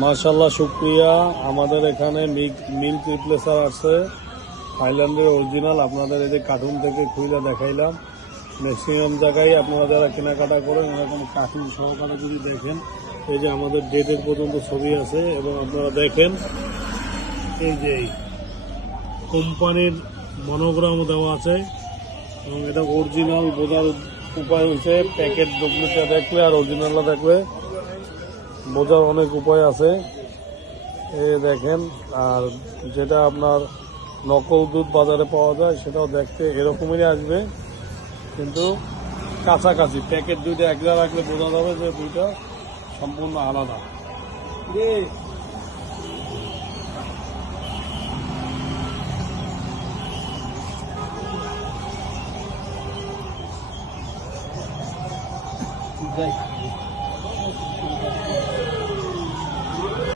মাশাআল্লাহ, শুকরিয়া। আমাদের এখানে মিল্ক রিপ্লেসার আছে, থাইল্যান্ডের অরিজিনাল। আপনাদের এই যে কার্টুন থেকে খুলে দেখাইলাম। ম্যাক্সিমাম জায়গায় আপনারা যারা কেনাকাটা করেন এরকম কার্টুন সহকারে যদি দেখেন, এই যে আমাদের ডেটের পর্যন্ত ছবি আছে এবং আপনারা দেখেন এই যে কোম্পানির মনোগ্রামও দেওয়া আছে এবং এটা অরিজিনাল বোঝার উপায় হচ্ছে প্যাকেট ডুপ্লিকেট দেখলে আর অরিজিনালটা দেখলে বোঝার অনেক উপায় আছে। এই দেখেন, আর যেটা আপনার নকল দুধ বাজারে পাওয়া যায় সেটাও দেখতে এরকমই আসবে, কিন্তু কাছাকাছি। প্যাকেট দুইটা একলা রাখলে বোঝা যাবে যে দুইটা সম্পূর্ণ আলাদা। যাই